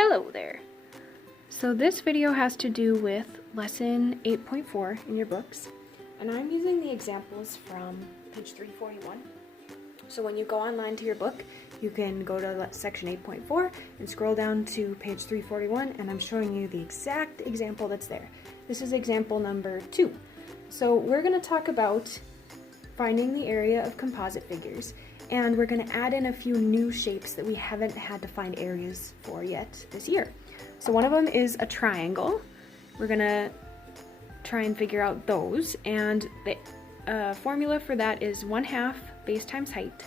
Hello there! So this video has to do with lesson 8.4 in your books, and I'm using the examples from page 341. So when you go online to your book, you can go to section 8.4 and scroll down to page 341, and I'm showing you the exact example that's there. This is example number 2. So we're going to talk about finding the area of composite figures, and we're going to add in a few new shapes that we haven't had to find areas for yet this year. So one of them is a triangle. We're going to try and figure out those, and the formula for that is 1/2 base times height.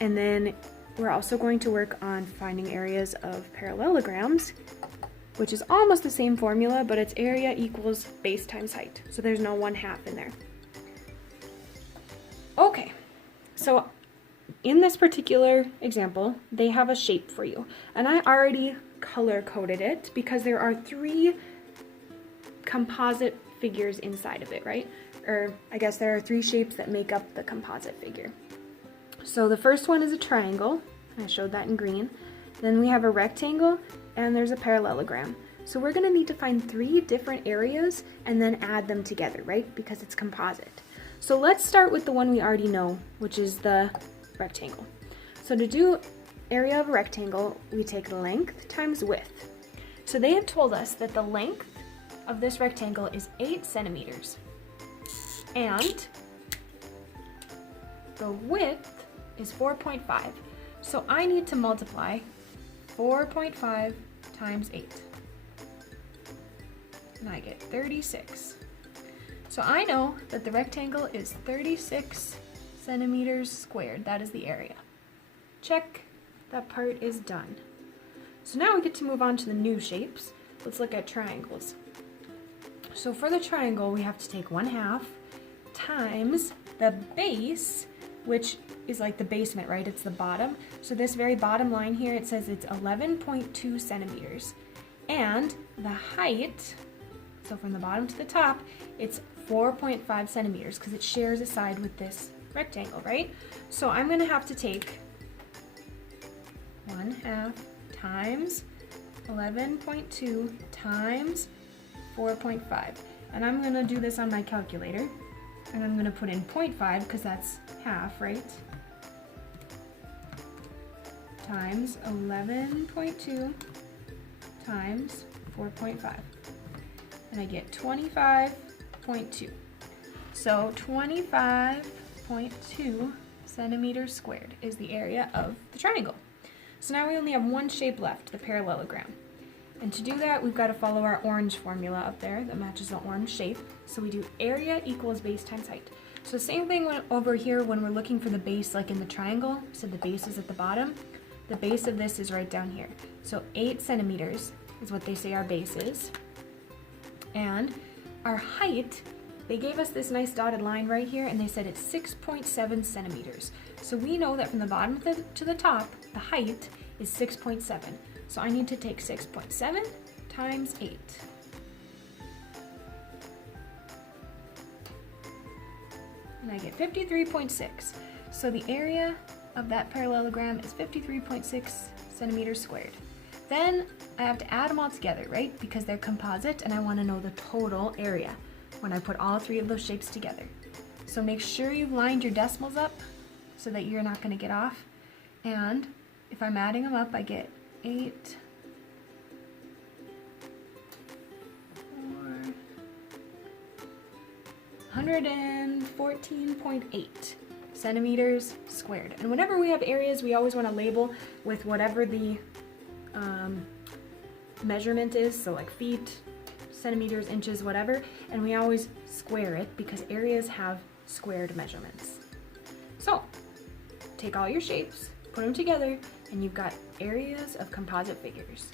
And then we're also going to work on finding areas of parallelograms, which is almost the same formula, but it's area equals base times height. So there's no 1/2 in there. Okay, so in this particular example, they have a shape for you. And I already color coded it because there are 3 composite figures inside of it, right? Or I guess there are 3 shapes that make up the composite figure. So the first one is a triangle. I showed that in green. Then we have a rectangle, and there's a parallelogram. So we're going to need to find 3 different areas and then add them together, right? Because it's composite. So let's start with the one we already know, which is the rectangle. So to do area of a rectangle, we take length times width. So they have told us that the length of this rectangle is 8 centimeters. And the width is 4.5. So I need to multiply 4.5 times 8. And I get 36. So I know that the rectangle is 36 centimeters squared. That is the area. Check, that part is done. So now we get to move on to the new shapes. Let's look at triangles. So for the triangle, we have to take 1/2 times the base, which is like the basement, right? It's the bottom. So this very bottom line here, it says it's 11.2 centimeters. And the height, so from the bottom to the top, it's 4.5 centimeters because it shares a side with this rectangle, right? So I'm going to have to take 1/2 times 11.2 times 4.5. And I'm going to do this on my calculator. And I'm going to put in 0.5 because that's half, right? Times 11.2 times 4.5. And I get 25.2. So 25.2 centimeters squared is the area of the triangle. So now we only have one shape left, the parallelogram. And to do that, we've got to follow our orange formula up there that matches the orange shape. So we do area equals base times height. So same thing over here when we're looking for the base, like in the triangle. So the base is at the bottom. The base of this is right down here. So 8 centimeters is what they say our base is. And our height, they gave us this nice dotted line right here, and they said it's 6.7 centimeters. So we know that from the bottom to the top, the height is 6.7. So I need to take 6.7 times 8. And I get 53.6. So the area of that parallelogram is 53.6 centimeters squared. Then I have to add them all together, right? Because they're composite, and I want to know the total area when I put all 3 of those shapes together. So make sure you've lined your decimals up so that you're not going to get off. And if I'm adding them up, I get 114.8 centimeters squared. And whenever we have areas, we always want to label with whatever the measurement is, so like feet, centimeters, inches, whatever, and we always square it because areas have squared measurements. So take all your shapes, put them together, and you've got areas of composite figures.